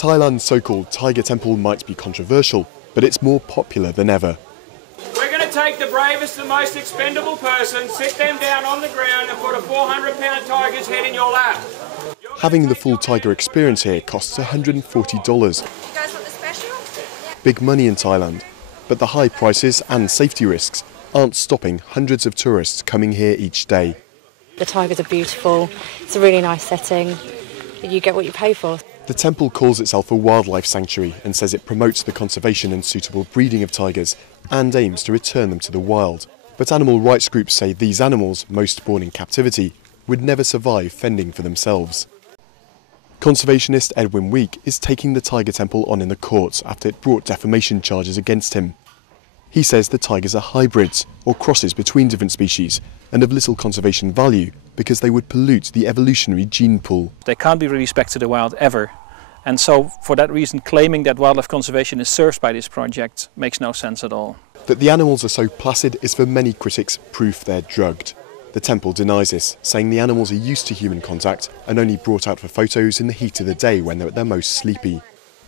Thailand's so-called tiger temple might be controversial, but it's more popular than ever. We're going to take the bravest and most expendable person, sit them down on the ground and put a 400-pound tiger's head in your lap. Having the full tiger experience here costs $140. You guys want the special? Big money in Thailand, but the high prices and safety risks aren't stopping hundreds of tourists coming here each day. The tigers are beautiful, it's a really nice setting, you get what you pay for. The temple calls itself a wildlife sanctuary and says it promotes the conservation and suitable breeding of tigers and aims to return them to the wild. But animal rights groups say these animals, most born in captivity, would never survive fending for themselves. Conservationist WIEK is taking the tiger temple on in the courts after it brought defamation charges against him. He says the tigers are hybrids or crosses between different species and of little conservation value because they would pollute the evolutionary gene pool. They can't be released back to the wild ever. And so, for that reason, claiming that wildlife conservation is served by this project makes no sense at all. That the animals are so placid is for many critics proof they're drugged. The temple denies this, saying the animals are used to human contact and only brought out for photos in the heat of the day when they're at their most sleepy.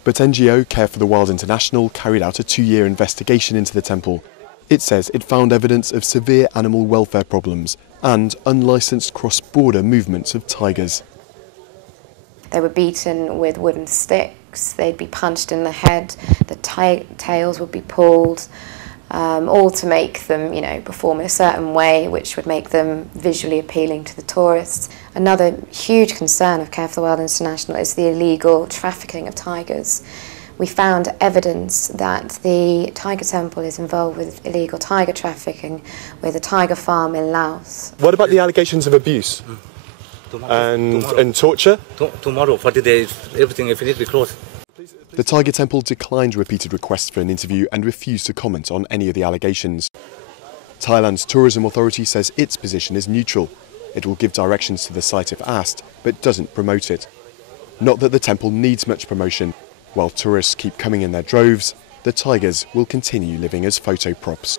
But NGO Care for the Wild International carried out a 2-year investigation into the temple. It says it found evidence of severe animal welfare problems and unlicensed cross-border movements of tigers. They were beaten with wooden sticks, they'd be punched in the head, the tails would be pulled, all to make them, perform in a certain way which would make them visually appealing to the tourists. Another huge concern of Care for the Wild International is the illegal trafficking of tigers. We found evidence that the Tiger Temple is involved with illegal tiger trafficking with a tiger farm in Laos. What about the allegations of abuse and torture? Tomorrow, for today, everything is finished, we close. The Tiger Temple declined repeated requests for an interview and refused to comment on any of the allegations. Thailand's tourism authority says its position is neutral. It will give directions to the site if asked, but doesn't promote it. Not that the temple needs much promotion. While tourists keep coming in their droves, the tigers will continue living as photo props.